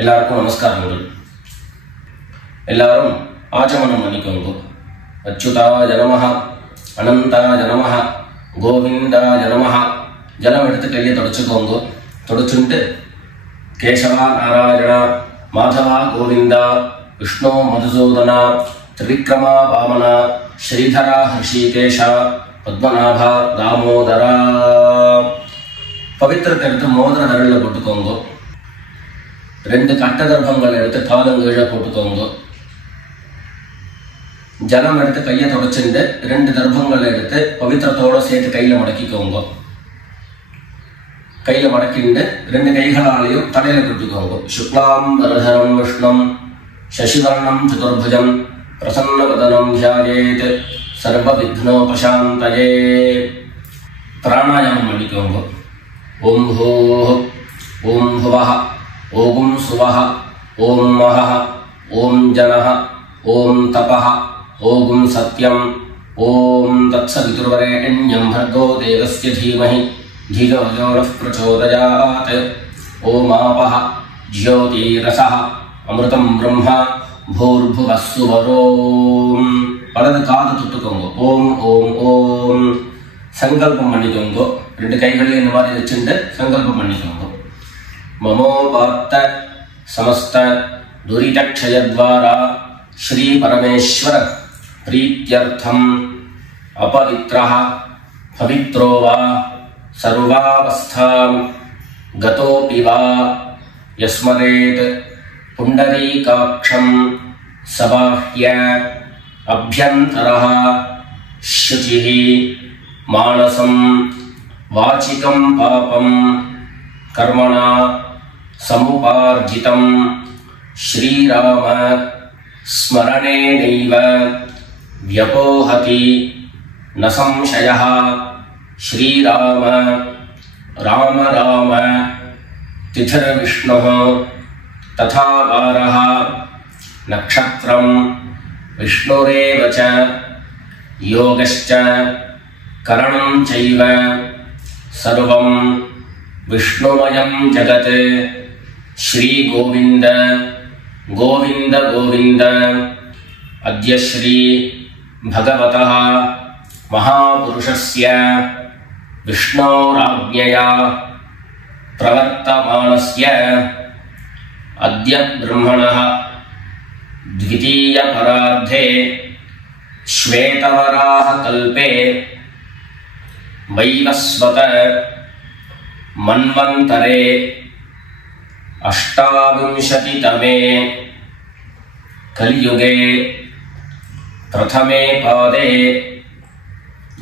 எல்லாருக்கும் நமஸ்காரங்கள். எல்லாரும் ஆச்சமனம் பண்ணிக்கோங்க. அச்சுதாய நமஹ, அனந்தாய நமஹ, கோவிந்தாய நமஹ. ஜலம் எடுத்து கையை தொடச்சுக்கோங்க. தொடச்சுட்டு கேசவா நாராயணா, மாதவா கோவிந்தா, விஷ்ணு மதுசூதனா, திரிவிக்ரமா வாமனா, ஸ்ரீதரா ஹிருஷிகேஷா, பத்மநாபா தாமோதரா. பவித்திரத்தை எடுத்து மோதிர விரலில் போட்டுக்கோங்க. 2 கட்ட கர்ப்பங்கள் எடுத்து காலங்கீழ போட்டுக்கோங்க. ஜலம் எடுத்து கையை தொடச்சுட்டு 2 கர்ப்பங்கள் எடுத்து பவித்திரத்தோட சேர்த்து கையில மடக்கிக்கோங்க. கையில மடக்கிண்டு 2 கைகளாலையும் தலையில கொடுத்துக்கோங்க. சுக்லாம் வரதரம் விஷ்ணம் சசிவர்ணம் சதுர்புஜம் பிரசன்னவதனம் தியாயேத் சர்வ விக்னோபசாந்தயே. பிராணாயாமம் பண்ணிக்கோங்க. ஓம் ஹோஹ், ஓம் ஹுவஹ, ஓம் சுவஹ, ஓம் மஹஹ, ஓம் ஜனஹ, ஓம் தபஹ, ஓம் சத்யம், ஓம் தத்சவிதுர்வரேண்யம் भर्गो देवस्य धीमहि धियो यो नः प्रचोदयात्. ஓம் ஆபஹ ஜ்யோதிரஸஹ அமிர்தம் பிரம்ம பூர்புவः சுவரோம். வலது காது தொட்டுக்கோங்க. ஓம் ஓம் ஓம். சங்கல்பம் பண்ணிக்கோங்க. 2 கைகளையும் இந்த மாதிரி வச்சுட்டு சங்கல்பம் பண்ணிக்கோங்க. மமோபாத்த சமஸ்த துரிதக்ஷயத்வாரா ஸ்ரீ பரமேஸ்வர பிரீத்யர்த்தம் அபவித்ரஹ பவித்ரோ வா சர்வாவஸ்தாம் கதோபி வா யஸ்மரேத் புண்டரீகாக்ஷம் சபாஹ்ய அப்யந்தரஹ சுசிஹி மானசம் வாசிகம் பாபம் கர்மணா சமுபார்ஜிதம் ஸ்ரீராம ஸ்மரணேனைவ வ்யபோஹதி ந சம்சயः. ஸ்ரீராம ராம ராம திதிர்விஷ்ணுः ததா வாரः நக்ஷத்ரம் விஷ்ணுரேவ ச யோகஸ்ச கரணம் சைவ சர்வம் விஷ்ணுமயம் ஜகத். ஸ்ரீ கோவிந்த கோவிந்த கோவிந்த. அத்ய ஸ்ரீ பகவதः மகாபுருஷஸ்ய விஷ்ணோராஜ்ஞயா பிரவர்த்தமானஸ்ய அத்ய பிரம்மணः த்விதீய பரார்த்தே ஸ்வேதவராஹ கல்பே வைவஸ்வத மன்வந்தரே அஷ்டாவிம்சதிதமே கலியுகே பிரதமே பாதே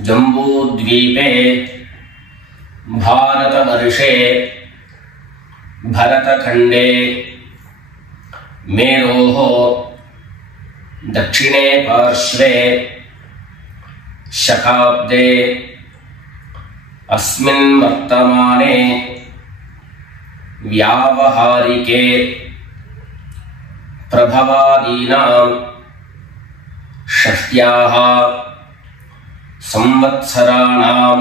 ஜம்பூத்வீபே பாரதவர்ஷே பரதகண்டே மேரோः தட்சிணே பார்ஷ்வே சகாப்தே अस्मिन् वर्तमाने व्यावहारिके प्रभवादीनां षष्ट्याः संवत्सराणां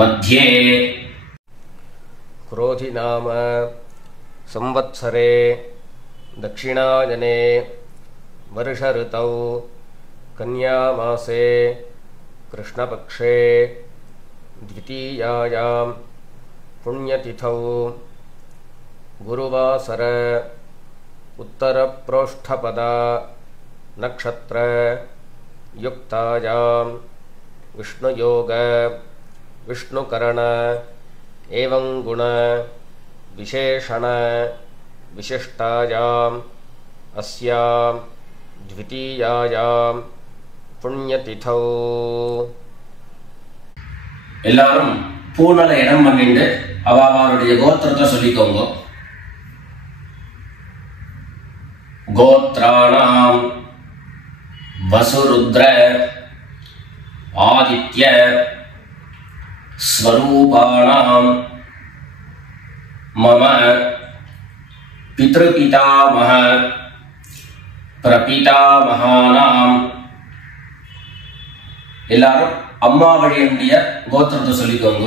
मध्ये क्रोधि नाम संवत्सरे दक्षिणायने वर्ष ऋतौ कन्यामासे कृष्णपक्षे द्वितीयायां पुण्यतिथौ गुरुवासर उत्तरप्रोष्ठपदा नक्षत्र युक्तायां विष्णुयोग विष्णुकरण एवं गुण विशेषण विशिष्टायाम् अस्यां द्वितीयायां पुण्यतिथौ. எல்லாரும் பூனல இடம் பண்ணிட்டு அவருடைய கோத்திரத்தை சொல்லிக்கோங்க. கோத்ராணாம் வசுருத்ர ஆதித்ய ஸ்வரூபாணாம் மம பித்ருபிதாமஹ பிரபிதாமஹானாம். எல்லாரும் அம்மா வழியுடைய கோத்திரத்தை சொல்லிக்கோங்க.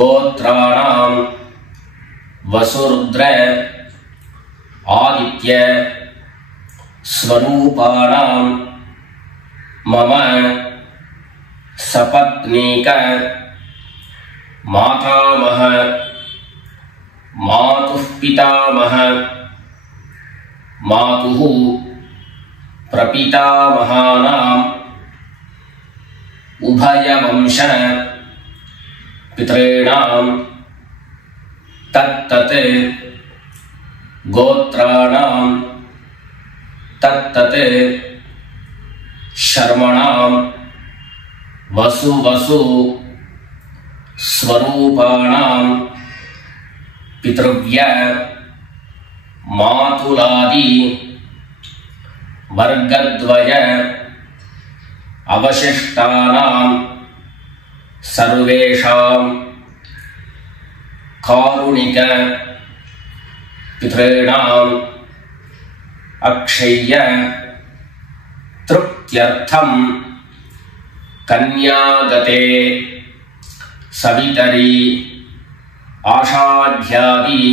கோத்ராணாம் वसुरुद्र आदित्य स्वरूपाणां मम सपत्नीक मातामह मातुः पितामह मातुः प्रपितामहानां उभयवंश पितॄणां तत्तत् गोत्राणां तत्तत् शर्मणां वसु स्वरूपाणां पितृव्य मातुलादि वर्गद्वय अवशिष्टानां सर्वेषां कारुणिक पितॄणाम् अक्षय्य तृप्त्यर्थं कन्यागते सवितरी आषाढ्यादि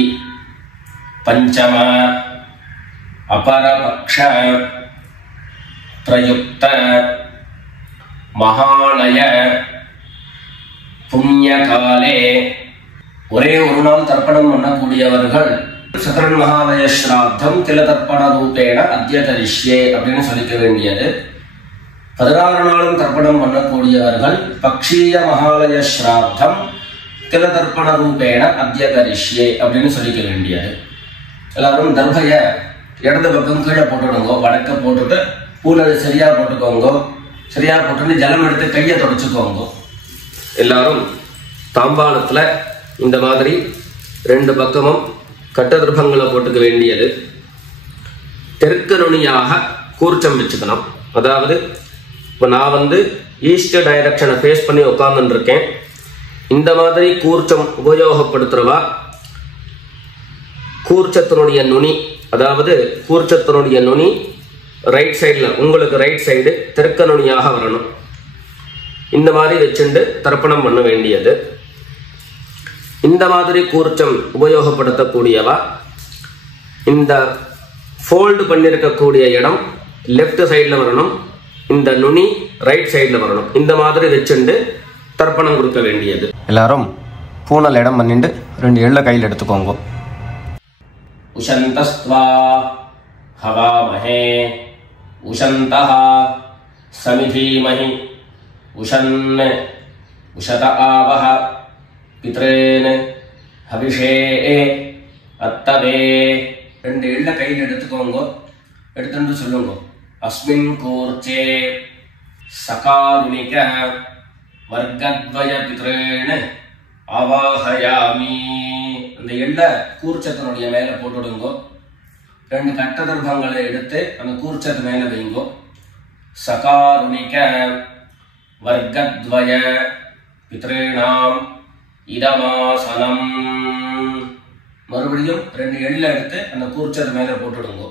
पंचम अपरपक्ष प्रयुक्त महालय पुण्यकाले ஒரே ஒரு நாள் தர்ப்பணம் பண்ணக்கூடியவர்கள் சத்ரன் மகாலய ஸ்ராத்தம் திலதர்ப்பண ரூபேண அத்ய கரிஷ்யே அப்படின்னு சொல்லிக்க வேண்டியது. 16 நாளும் தர்ப்பணம் பண்ணக்கூடியவர்கள் பக்ஷீய மகாலய ஸ்ராத்தம் திலதர்ப்பண ரூபேண அத்ய கரிஷ்யே அப்படின்னு சொல்லிக்க வேண்டியது. எல்லாரும் தர்பைய இடது பக்கம் கீழே போட்டுடுங்க, வடக்க போட்டுட்டு பூனை சரியா போட்டுக்கோங்க. சரியா போட்டுட்டு ஜலம் எடுத்து கையை தொடச்சுக்கோங்க. எல்லாரும் தாம்பாளத்துல இந்த மாதிரி 2 பக்கமும் கட்டதிர்பங்களை போட்டுக்க வேண்டியது. தெற்கு நுனியாக கூர்ச்சம் வச்சுக்கணும். அதாவது இப்போ நான் ஈஸ்ட் டைரக்ஷனை ஃபேஸ் பண்ணி உட்கார்ந்துட்டு இருக்கேன். இந்த மாதிரி கூர்ச்சம் உபயோகப்படுத்துறவா கூர்ச்சத்தினுடைய நுனி, அதாவது கூர்ச்சத்தினுடைய நுனி ரைட் சைடில், உங்களுக்கு ரைட் சைடு தெற்கு நுனியாக வரணும். இந்த மாதிரி வச்சுட்டு தர்ப்பணம் பண்ண வேண்டியது. இந்த மாதிரி கூர்ச்சம் உபயோகப்படுத்தக்கூடியவா இந்த ஃபோல்டு பண்ணியிருக்கக்கூடிய இடம் லெஃப்ட் சைடில் வரணும், இந்த நுனி ரைட் சைடில் வரணும். இந்த மாதிரி வச்சுட்டு தர்ப்பணம் கொடுக்க வேண்டியது. எல்லாரும் பூனல் இடம் பண்ணிட்டு 2 எள்ள கையில் எடுத்துக்கோங்க. உஷந்தஸ்த்வா ஹவாமஹே உஷந்தஹ சமிதீமஹி உஷன் உஷத ஆவஹ பித்ரேன் ஹவிஷே அத்தவே. 2 எள்ள கையில் எடுத்துக்கோங்க. எடுத்துட்டு சொல்லுங்க, அஸ்மின் கூர்ச்சே சகாருணிக வர்க்கத்வய பித்ரேன் அவாஹயாமி. அந்த எள்ள கூர்ச்சத்தினுடைய மேல போட்டுடுங்க. 2 கட்டதர்பங்களை எடுத்து அந்த கூர்ச்சத்து மேல வைங்கோ. சகாருணிக வர்க்கத்வய பித்ரேணாம் இதமாசனம். மறுபடியும் 2 எள்ள எடுத்து அந்த கூர்ச்சத்து மேல போட்டுடுங்க.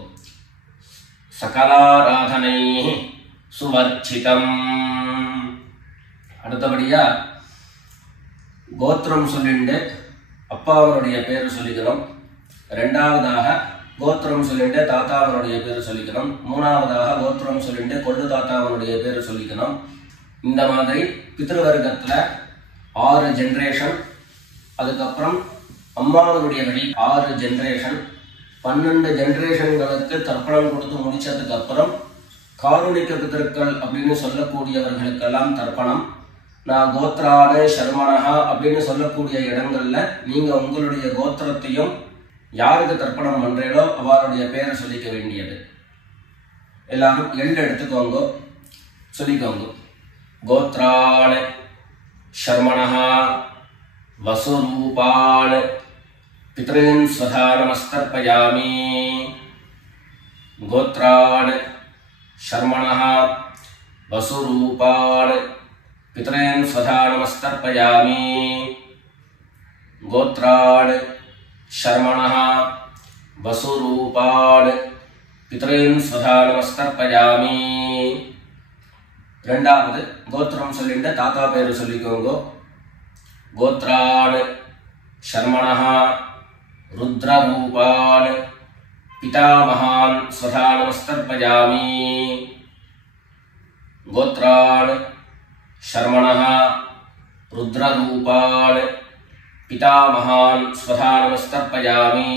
சகலாராதனை சுவர்ச்சிதம். அடுத்தபடியா கோத்திரம் சொல்லிட்டு அப்பாவனுடைய பேரு சொல்லிக்கணும். 2வதாக கோத்திரம் சொல்லிட்டு தாத்தாவனுடைய பேரு சொல்லிக்கணும். 3வதாக கோத்திரம் சொல்லிட்டு கொள்ளு தாத்தாவனுடைய பேரு சொல்லிக்கணும். இந்த மாதிரி பித்ருவர்க்கத்துல 6 ஜெனரேஷன், அதுக்கப்புறம் அம்மாவனுடைய வழி 6 ஜெனரேஷன், 12 ஜெனரேஷன்களுக்கு தர்ப்பணம் கொடுத்து முடிச்சதுக்கு அப்புறம் காருணிக பிதர்கள் அப்படின்னு சொல்லக்கூடியவர்களுக்கெல்லாம் தர்ப்பணம். நான் கோத்ரான சர்மனஹா அப்படின்னு சொல்லக்கூடிய இடங்கள்ல நீங்க உங்களுடைய கோத்திரத்தையும் யாருக்கு தர்ப்பணம் பண்றீங்களோ அவருடைய பேரை சொல்லிக்க வேண்டியது. எல்லாரும் எள்ளு எடுத்துக்கோங்க, சொல்லிக்கோங்க. கோத்ரான் शर्मणः वसुरूपान् पितॄन् स्वधा नमस्तर्पयामि। गोत्रान् शर्मणः वसुरूपान् पितॄन् स्वधा नमस्तर्पयामि। गोत्रान् शर्मणः वसुरूपान् पितॄन् स्वधा नमस्तर्पयामि। ரெண்டாவது கோத்திரம் சொல்லிட்டு தாத்தா பேரு சொல்லிக்கோங்க. கோத்ரான் சர்மணஹ रुद्ररूपान् पितामहान् स्वधा नमस्तर्पयामि। गोत्रान् शर्मणः रुद्ररूपान् पितामहान् स्वधा नमस्तर्पयामि।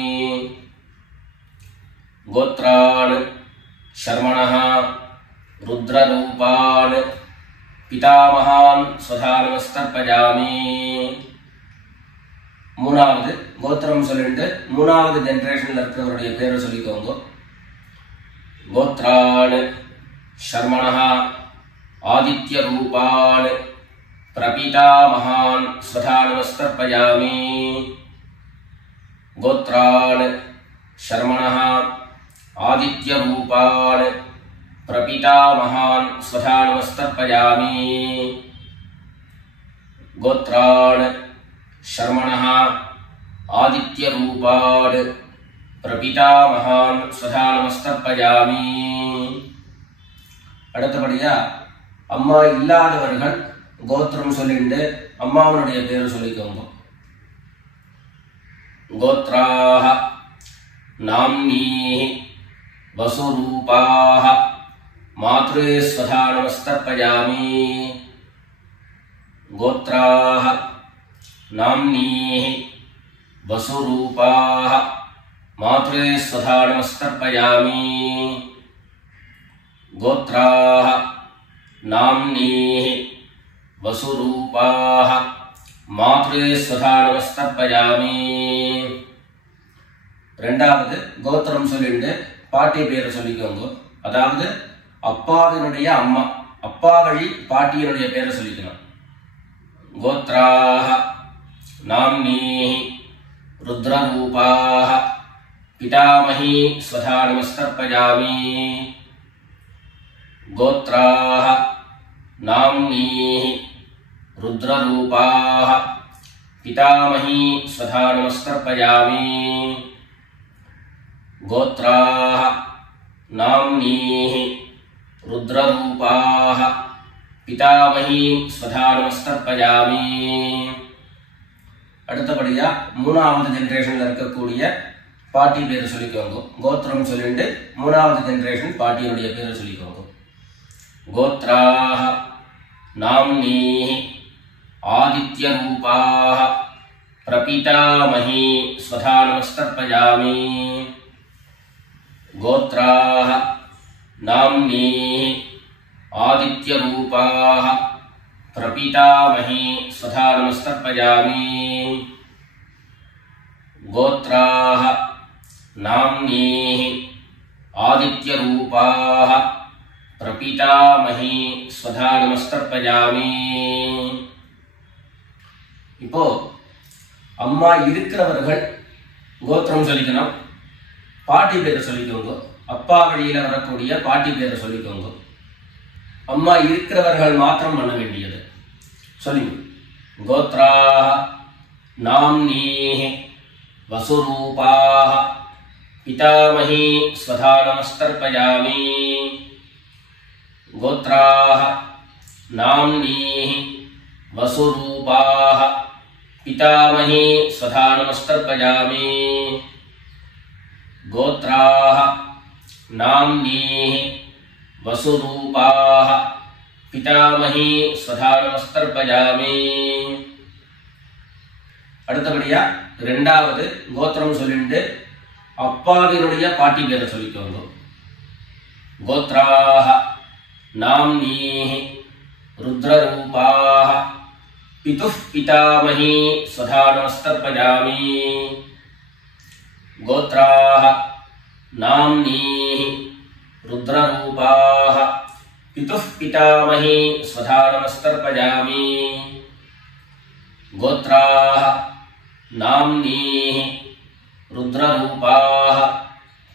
गोत्रान् शर्मणः रुद्ररूपान् पितामहान् स्वधा नमस्तर्पयामि। மூணாவது கோத்திரம் சொல்லிட்டு மூணாவது ஜெனரேஷன்ல இருக்கிறவருடைய பேரை சொல்லிக்கோங்க. கோத்ரான் சர்மணः ஆதித்ய ரூபான் பிரபிதாமகான் ஸ்வதா நமஸ்தர்ப்பயாமி. கோத்ரான் சர்மணः ஆதித்ய ரூபான் பிரபிதாமகான் ஸ்வதா நமஸ்தர்ப்பயாமி. கோத்ரான் शर्मणः आदित्य रूपान् प्रपितामहान् स्वधा नमस्तर्पयामि. அடுத்தபடியா அம்மா இல்லாதவர்கள் கோத்திரம் சொல்லிட்டு அம்மாவுடைய பேரு சொல்லிக்கோங்க. கோத்ராः नाम्नीः वसुरूपाः मात्रे स्वधा नमस्तर्पयामि. गोत्राः नाम्नीः वसुरूपाः मात्रे स्वधा नमस्तर्पयामि. गोत्राः नाम्नीः वसुरूपाः मात्रे स्वधा नमस्तर्पयामि. ரெண்டாவது கோத்திரம் சொல்லிட்டு பாட்டி பேரை சொல்லிக்கோங்க. அதாவது அப்பாவினுடைய அம்மா, அப்பா வழி பாட்டியினுடைய பேரை சொல்லிக்கணும். கோத்ராः नाम्नीः रुद्ररूपाः पितामही स्वधा नमस्तर्पयामि. गोत्राः नाम्नीः रुद्ररूपाः पितामही स्वधा नमस्तर्पयामि. गोत्राः नाम्नीः रुद्ररूपाः पितामही स्वधा नमस्तर्पयामि. அடுத்தபடியா மூணாவது ஜெனரேஷன்ல இருக்கக்கூடிய பாட்டி பேரை சொல்லிக்கோங்க. கோத்திரம் சொல்லிட்டு மூணாவது ஜெனரேஷன் பாட்டியுடைய பேரை சொல்லிக்கோங்க. கோத்ராः नाम्नीः आदित्य रूपाः प्रपितामही स्वधा नमस्तर्पयामि. गोत्राः नाम्नीः आदित्य रूपाः प्रपितामही स्वधा नमस्तर्पयामि. गोत्राः नाम्नीः आदित्य रूपाः प्रपितामही स्वधा नमस्तर्पयामि. இப்போ அம்மா இருக்கிறவர்கள் கோத்திரம் சொல்லிக்கணும், பாட்டி பேரை சொல்லிக்கோங்க. அப்பா வழியில வரக்கூடிய பாட்டி பேரை சொல்லிக்கோங்க. அம்மா இருக்கிறவர்கள் மாத்திரம் பண்ண வேண்டியது சொல்லுங்க. கோத்ராः नाम्नीः वसुरूपाः पितामही स्वधा नमस्तर्पयामि. गोत्राः नाम्नीः वसुरूपाः पितामही स्वधा नमस्तर्पयामि. गोत्राः नाम्नीः वसुरूपाः पितामही स्वधा नमस्तर्पयामि. அடுத்தபடியா இரண்டாவது கோத்திரம் சொல்லிட்டு அப்பாவினுடைய பாட்டி பேரை சொல்லிக்கோங்க. கோத்ராः नाम्नीः रुद्ररूपाः पितुः पितामही स्वधा नमस्तर्पयामि. गोत्राः नाम्नीः रुद्ररूपाः पितुः पितामही स्वधा नमस्तर्पयामि. गोत्राः नाम्नीः रुद्ररूपाः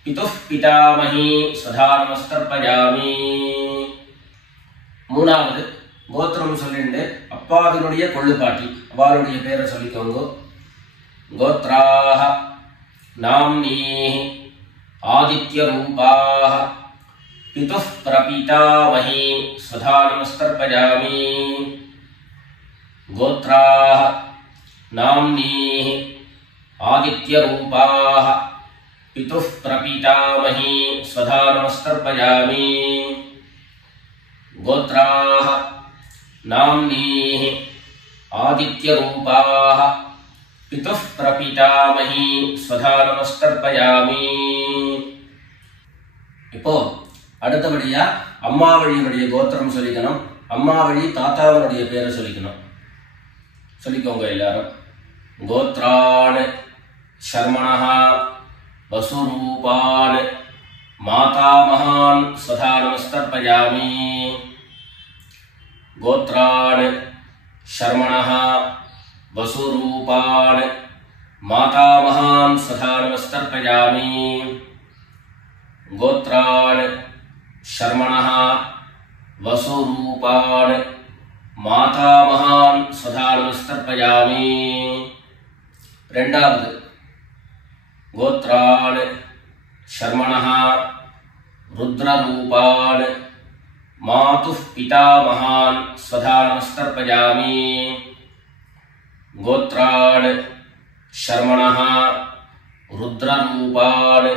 पितुः पितामही स्वधा नमस्तर्पयामि. மூணாவது கோத்திரம் சொல்லிட்டு அப்பாவினுடைய கொள்ளுப்பாட்டி அவளுடைய பேரை சொல்லிக்கோங்க. கோத்ராः नाम्नीः आदित्य रूपाः पितुः प्रपितामही स्वधा नमस्तर्पयामि. गोत्राः नाम्नीः आदित्यरूपाः पितुः प्रपीतामही स्वधा नमस्तर्पयामि। गोत्राः नाम्नीः आदित्यरूपाः पितुः प्रपीतामही स्वधा नमस्तर्पयामि। இப்போ அடுத்தபடியா அம்மா வழியினுடைய கோத்திரம் சொல்லிக்கணும். அம்மா வழி தாத்தாவுடைய பேரை சொல்லிக்கணும். சொல்லிக்கோங்க எல்லாரும். கோத்ரான் शर्मणः वसुरूपान् मातामहान् स्वधा नमस्तर्पयामि। गोत्रान् शर्मणः वसुरूपान् मातामहान् स्वधा नमस्तर्पयामि। गोत्रान् शर्मणः वसुरूपान् मातामहान् स्वधा नमस्तर्पयामि। ரெண்டாவது गोत्रान् शर्मणः रुद्ररूपान् मातुः पितामहान् स्वधा नमस्तर्पयामि। गोत्रान् शर्मणः रुद्ररूपान्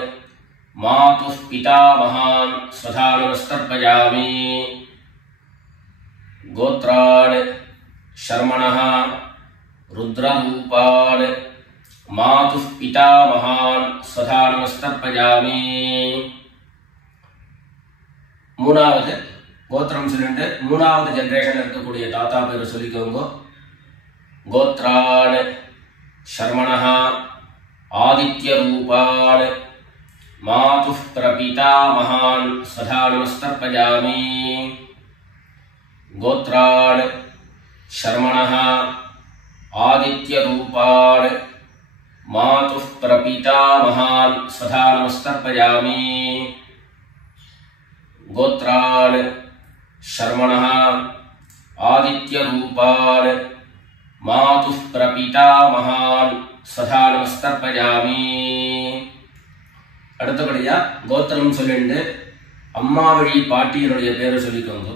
मातुः पितामहान् स्वधा नमस्तर्पयामि। गोत्रान् शर्मणः रुद्ररूपान् मातुः पितामहान् स्वधा नमस्तर्पयामि। மூணாவது கோத்திரம் சொல்லிட்டு மூணாவது ஜெனரேஷன்ல இருக்கக்கூடிய தாத்தா பேரை சொல்லிக்கோங்க. கோத்ரான் शर्मणः आदित्यरूपान् मातुः प्रपीतामहान् स्वधा नमस्तर्पयामि। गोत्रान् शर्मणः आदित्यरूपान् मातुः प्रपीतामहान् स्वधा नमस्तर्पयामि। गोत्रान् शर्मणः आदित्यरूपान् मातुः प्रपीतामहान् स्वधा नमस्तर्पयामि। அடுத்தபடியா கோத்திரம் சொல்லிட்டு அம்மா வழி பாட்டியினுடைய பேரை சொல்லிக்கோங்க.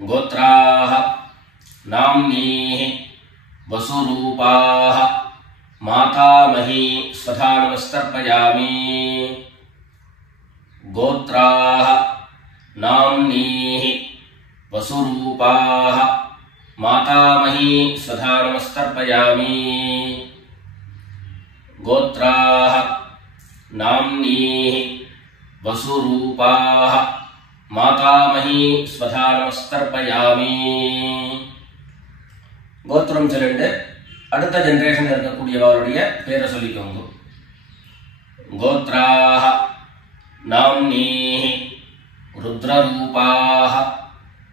गोत्राः नाम्नीः वसुरूपाः मातामही स्वधा नमस्तर्पयामि। गोत्राः नाम्नीः वसुरूपाः मातामही स्वधा नमस्तर्पयामि। गोत्राः नाम्नीः वसुरूपाः मातामही स्वधा नमस्तर्पयामि. கோத்திரம் சொல்லிட்டு அடுத்த ஜெனரேஷன் இருக்கக்கூடியவருடைய பேரை சொல்லிக்கோங்க. கோத்ராः नाम्नीः रुद्ररूपाः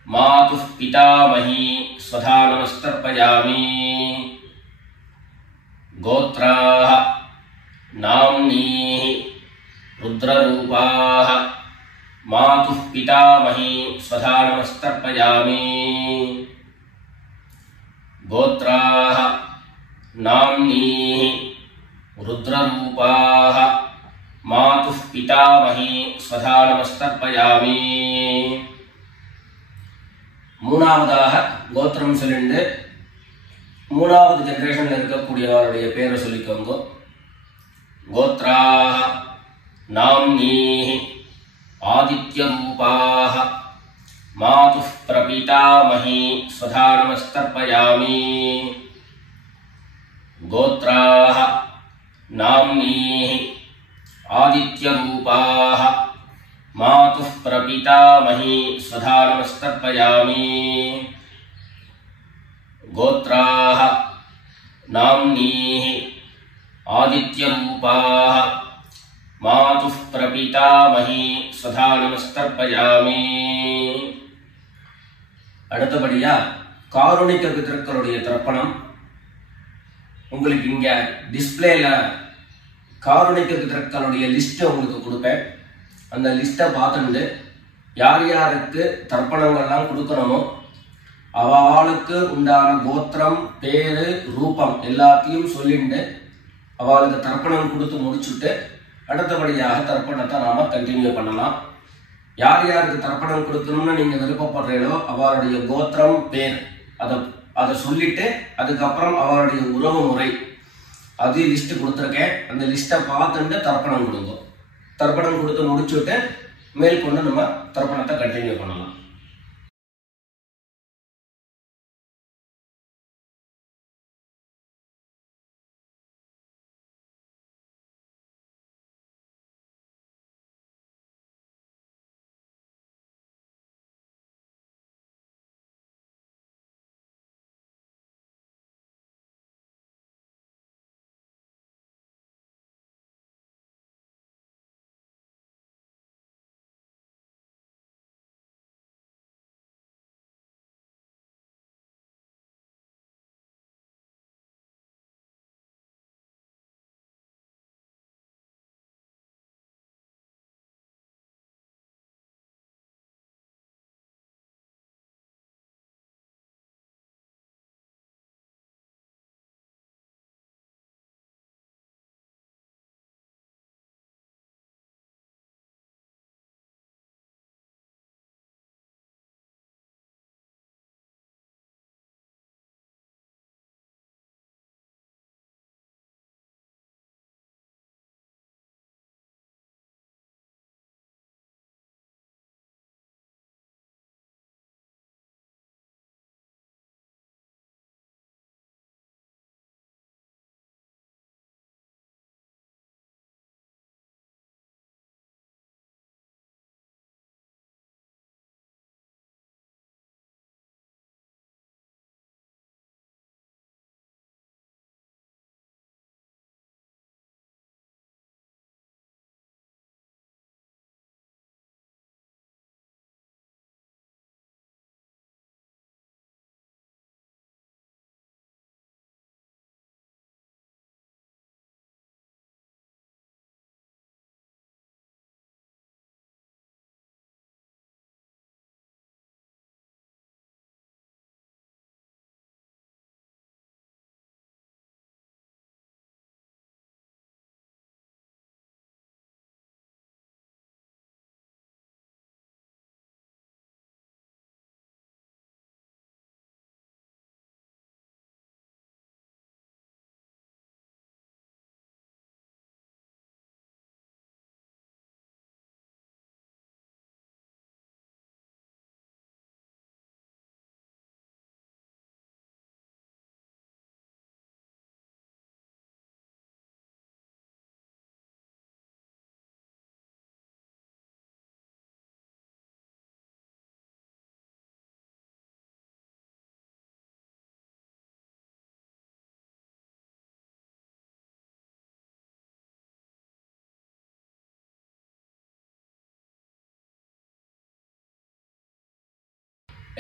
मातुः पितामही स्वधा नमस्तर्पयामि। गोत्राः नाम्नीः रुद्ररूपाः मातुः पितामही स्वधा नमस्तर्पयामि। गोत्राः नाम्नीः रुद्ररूपाः मातुः पितामही स्वधा नमस्तर्पयामि. மூணாவதாக கோத்திரம் சொல்லிட்டு மூணாவது ஜெனரேஷன்ல இருக்கக்கூடியவருடைய பேரை சொல்லிக்கோங்க. கோத்ராः नाम्नीः आदित्यरूपाः मातुः प्रपीतामही स्वधा नमस्तर्पयामि। गोत्राः नाम्नीः आदित्यरूपाः मातुः प्रपीतामही स्वधा नमस्तर्पयामि। गोत्राः नाम्नीः आदित्यरूपाः मातुः प्रपीतामही स्वधा नमस्तर्पयामि. அடுத்தபடியா காருணிக பிதர்களுடைய தர்ப்பணம். உங்களுக்கு இங்க டிஸ்பிளேல காருணிக பிதர்களுடைய லிஸ்ட் உங்களுக்கு கொடுப்பேன். அந்த லிஸ்ட்டை பார்த்துட்டு யார் யாருக்கு தர்ப்பணங்கள்லாம் கொடுக்கணுமோ அவளுக்கு உண்டான கோத்திரம் பேரு ரூபம் எல்லாத்தையும் சொல்லிட்டு அவளுக்கு தர்ப்பணம் கொடுத்து முடிச்சுட்டு அடுத்தபடியாக தர்ப்பணத்தை நாம கண்டினியூ பண்ணலாம். யார் யாருக்கு தர்ப்பணம் கொடுக்கணும்னு நீங்க விருப்பப்படுறீங்களோ அவருடைய கோத்திரம் பேர் அதை சொல்லிட்டு அதுக்கப்புறம் அவருடைய உறவு முறை அது லிஸ்ட் கொடுத்துருக்கேன். அந்த லிஸ்ட்டை பார்த்துட்டு தர்ப்பணம் கொடுங்க. தர்ப்பணம் கொடுத்து முடிச்சுட்டு மேற்கொண்டு நம்ம தர்ப்பணத்தை கண்டினியூ பண்ணலாம்.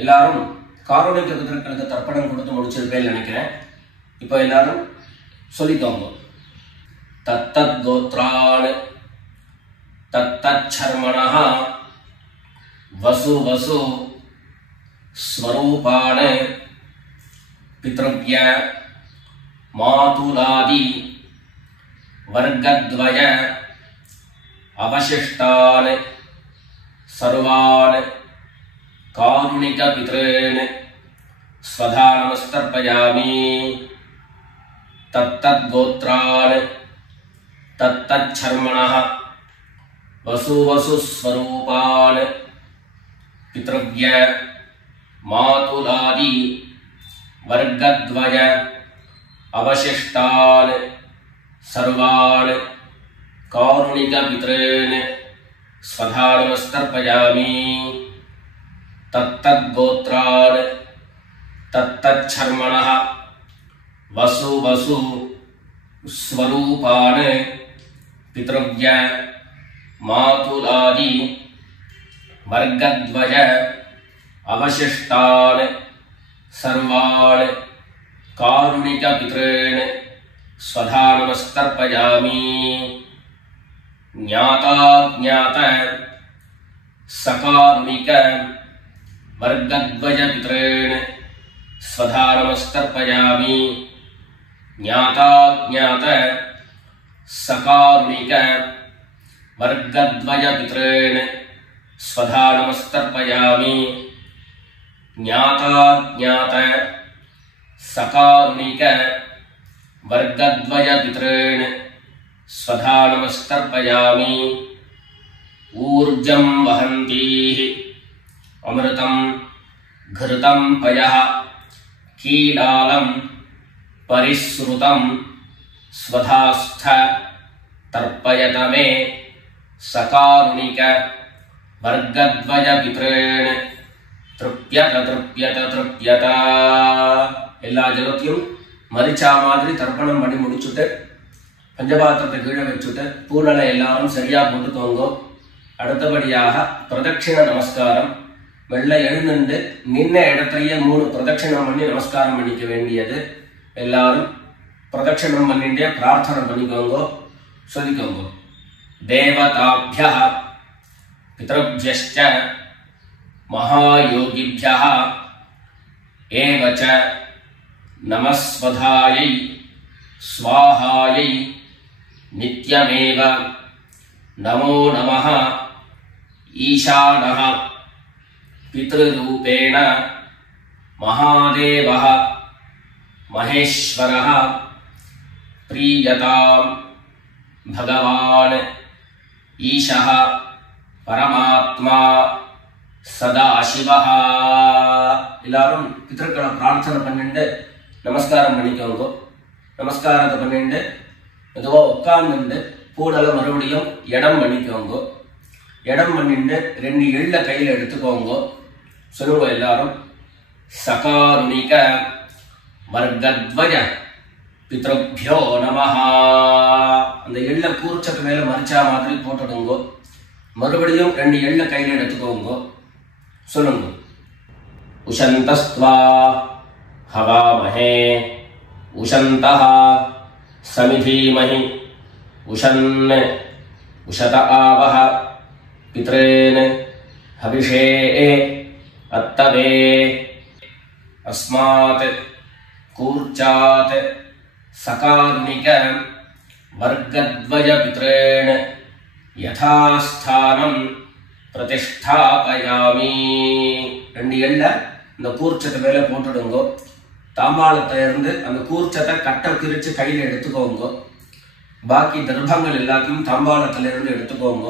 எல்லாரும் காரணிக பிதர்களுக்கு தர்ப்பணம் கொடுத்து முடிச்சிருப்பேன்னு நினைக்கிறேன். இப்போ எல்லாரும் சொல்லிக்கோங்க. தத்தத் கோத்ரான் தத்தத் சர்மணஹ வசு வசு ஸ்வரூபான் பித்ருவ்ய மாதுலாதி வர்க்கத்வய அவசிஷ்டான் சர்வான் காருணிக பித்ரேன் ஸ்வதா நமஸ்தர்ப்பயாமி. தத்தத் கோத்ரான் தத்தத் சர்மணஹ வசு வசு ஸ்வரூபான் பித்ருவ்ய மாதுலாதி வர்க்கத்வய அவசிஷ்டான் சர்வான் காருணிக பித்ரேன் ஸ்வதா நமஸ்தர்ப்பயாமி. தத்தத் கோத்ரான் தத்தத் சர்மணஹ வசு வசு ஸ்வரூபான் பித்ருவ்ய மாதுலாதி வர்க்கத்வய அவசிஷ்டான் சர்வான் காருணிக பித்ரேன் ஸ்வதா நமஸ்தர்ப்பயாமி. ஞாதா ஞாத சகாருணிக வர்க்கத்வய பித்ரேன் ஸ்வதா நமஸ்தர்ப்பயாமி. ஞாதா ஞாத சகாருணிக வர்க்கத்வய பித்ரேன் ஸ்வதா நமஸ்தர்ப்பயாமி. ஞாதா ஞாத சகாருணிக वर्गद्वय पितॄन् स्वधा नमस्तर्पयामि ऊर्जं वहन्तीः अमृतं घृतं पयः कीलालं परिसृतं स्वधास्थ तर्पयत मे सकारुणिक वर्गद्वय पितॄन् तृप्यत तृप्यत तृप्यत எல்லா ஜலத்தையும் மரிச்சா மாதிரி தர்ப்பணம் பண்ணி முடிச்சுட்டு பஞ்சபாத்திரத்தை கீழே வச்சுட்டு பூனலை எல்லாரும் சரியா போட்டுக்கோங்க. அடுத்தபடியாக பிரதட்சிண நமஸ்காரம். வெள்ள எழுந்து நின்ன இடத்துலயே 3 பிரதட்சிணம் பண்ணி நமஸ்காரம் பண்ணிக்க வேண்டியது. எல்லாரும் பிரதட்சிணம் பண்ணிட்டே பிரார்த்தனை பண்ணிக்கோங்க, சொல்லிக்கோங்க. தேவதாभ्यः பித்ருभ्यश्च महायोगिभ्यः एव च नमस्वधायै स्वाहायै नित्यमेव नमो नमः ईशानः पितृरूपेण महादेवः महेश्वरः प्रीयतां भगवान् ईशः परमात्मा सदाशिवः. எல்லாரும் பித்ருக்களை பிரார்த்தனை பண்ணிட்டு நமஸ்காரம் பண்ணிக்கோங்க. நமஸ்காரத்தை பண்ணிட்டு மெதுவா உட்கார்ந்து பூனலை மறுபடியும் இடம் பண்ணிக்கோங்க. இடம் பண்ணிட்டு 2 எள்ள கையில எடுத்துக்கோங்க. சொல்லுங்க எல்லாரும். சகாருணிக வர்கத்வய பித்ருभ्यो நமஹ. அந்த எள்ள கூர்ச்சக்கு மேல மரிச்சா மாதிரி போட்டுடுங்க. மறுபடியும் 2 எள்ள கையில எடுத்துக்கோங்க. சொல்லுங்க. உஷந்தஸ்த்வா हवामहे उशन्तः समिधीमहि उशन् उशत आवह पितॄन् हविषे अत्तवे अस्मात् कूर्चात् सकारुणिक वर्गद्वय पितॄन् यथास्थानं प्रतिष्ठापयामि. 2 எள்ள இந்த கூர்ச்சத்தை மேல போட்டுடுங்க. தாம்பாளத்தை இருந்து அந்த கூர்ச்சத்தை கட்ட பிரிச்சு கையில எடுத்துக்கோங்க. பாக்கி தர்ப்பங்கள் எல்லாத்தையும் தாம்பாளத்துல இருந்து எடுத்துக்கோங்க.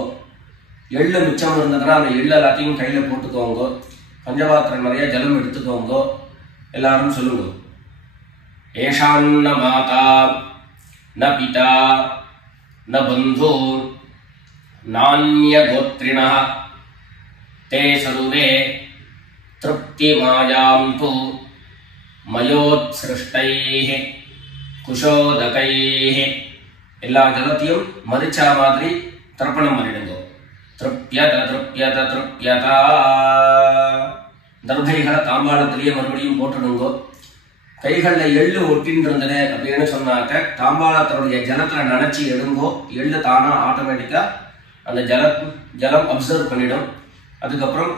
எள்ளு மிச்சம் இருந்ததுன்னா அந்த எள்ளு எல்லாத்தையும் கையில போட்டுக்கோங்க. பஞ்சபாத்திரம் நிறைய ஜலம் எடுத்துக்கோங்க. எல்லாரும் சொல்லுங்க. ஏஷான்ன மாதா ந பிதா ந பந்து நான்ய கோத்ரிணः தே சர்வே திருப்திமாயாம் து மயோத்ஸ்ருஷ்டைः குஷோதகைः. எல்லா ஜலத்தையும் மரிச்சா மாதிரி தர்ப்பணம் பண்ணிடுங்க. திருப்யத திருப்யத திருப்யதா. தர்பைகளை தாம்பாளத்திலேயே மறுபடியும் போட்டுடுங்க. கைகள்ல எள்ளு ஒட்டின்னு இருந்தது அப்படின்னு சொன்னாக்க தாம்பாளத்தோடைய ஜலத்துல நினைச்சு எடுங்கோ. எள்ளு தானா ஆட்டோமேட்டிக்கா அந்த ஜலம் அப்சர்வ் பண்ணிடும். அதுக்கப்புறம்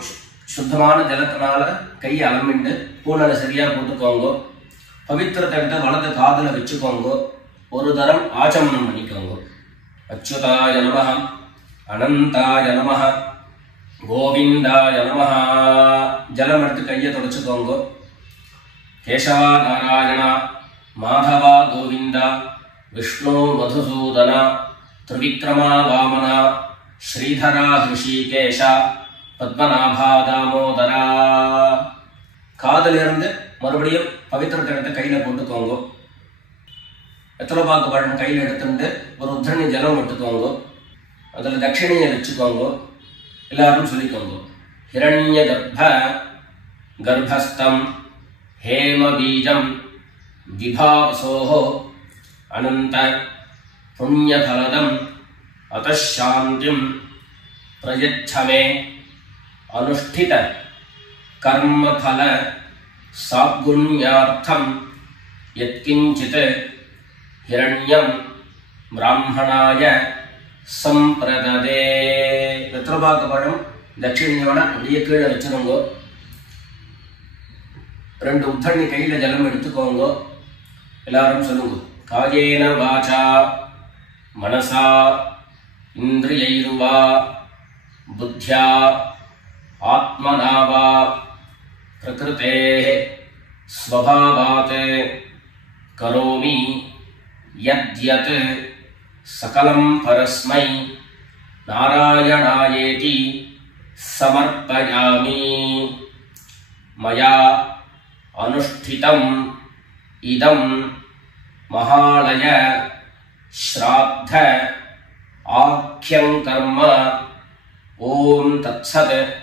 சுத்தமான ஜலத்தினால கையை அலம்பிண்டு பூனலை சரியா போட்டுக்கோங்க. பவித்திரத்தை எடுத்து வலது காதுல வச்சுக்கோங்க. ஒரு தரம் ஆச்சமனம் பண்ணிக்கோங்க. அச்சுதாய நமஹ அனந்தாய நமஹ கோவிந்தாய நமஹ. ஜலம் எடுத்து கையை தொடச்சுக்கோங்க. கேசவா நாராயணா மாதவா கோவிந்தா விஷ்ணு மதுசூதனா திரிவிக்ரமா வாமனா ஸ்ரீதரா ஹிருஷிகேஷா பத்மநாபா தாமோதரா. காதல இருந்து மறுபடியும் பவித்திரத்தை எடுத்து கையில போட்டுக்கோங்க. வெத்தலைப்பாக்கு பழம் கையில எடுத்துட்டு ஒரு உத்தரணி ஜலம் எடுத்துக்கோங்க. அதுல தட்சிணையை வச்சுக்கோங்க. எல்லாரும் சொல்லிக்கோங்க. ஹிரண்ய கர்ப்ப கர்ப்பஸ்தம் हेम बीजं विभावसोः अनंत पुण्यफलदं अतः शांतिं प्रयच्छ मे अनुष्ठित कर्मफल सागुण्यार्थं यत्किंचित् हिरण्यं ब्राह्मणाय संप्रददे. வெத்தலைப்பாக்கு தட்சிணையோட அப்படியே கீழே வச்சிருங்க. 2 உத்தரணி கையில ஜலம் எடுத்துக்கோங்க. எல்லாரும் சொல்லுங்க. காயேன வாசா மனசா இந்திரியைர்வா புத்யா ஆத்மனாவா பிரகிருதேः ஸ்வபாவாத் கரோமி யத்யத் சகலம் பரஸ்மை நாராயணாயேதி சமர்ப்பயாமி மயா அனுஷ்டிதம் இதம் மகாலய ஸ்ராத்த ஆக்யம் கர்ம ஓம் தத்சத்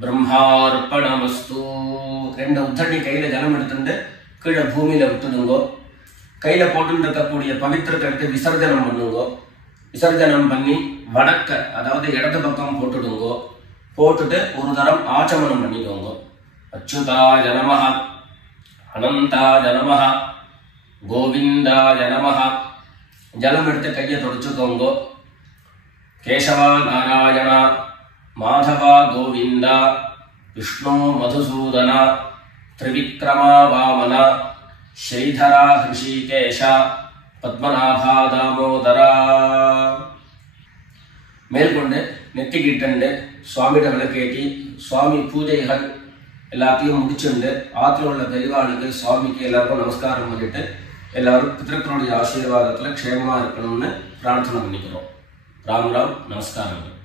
பிரம்மார்ப்பணமஸ்து. ரெண்டு உத்தரணி கையில ஜலம் எடுத்துட்டு கீழே பூமியில விட்டுடுங்கோ. கையில போட்டு இருக்கக்கூடிய பவித்திரத்தை எடுத்து விசர்ஜனம் பண்ணுங்கோ. விசர்ஜனம் பண்ணி வடக்க அதாவது இடது பக்கம் போட்டுடுங்கோ. போட்டுட்டு ஒரு தரம் ஆச்சமனம் பண்ணிக்கோங்க. அச்சுதாய நமஹ, அனந்தாய நமஹ, கோவிந்தாய நமஹ. ஜலம் எடுத்து கையை தொடச்சுக்கோங்க. கேசவா நாராயண, மாதவா கோவிந்தா, விஷ்ணு மதுசூதன, திரிவிக்ரமா வாமன, ஸ்ரீதரா ஹிருஷிகேஷ, பத்மநாபா தாமோதரா. மேற்கொண்டு நெத்திக்கிட்டு சுவாமியிட விளக்கேற்றி சுவாமி பூஜைகள் எல்லாத்தையும் முடிச்சுண்டு ஆற்றுல உள்ள பெரியவாளுக்கு சுவாமிக்கு எல்லாருக்கும் நமஸ்காரம் பண்ணிட்டு எல்லாரும் பிதர்களுடைய ஆசீர்வாதத்தில் க்ஷேமமாக இருக்கணும்னு பிரார்த்தனை பண்ணிக்கிறோம். ராம் ராம், நமஸ்காரங்கள்.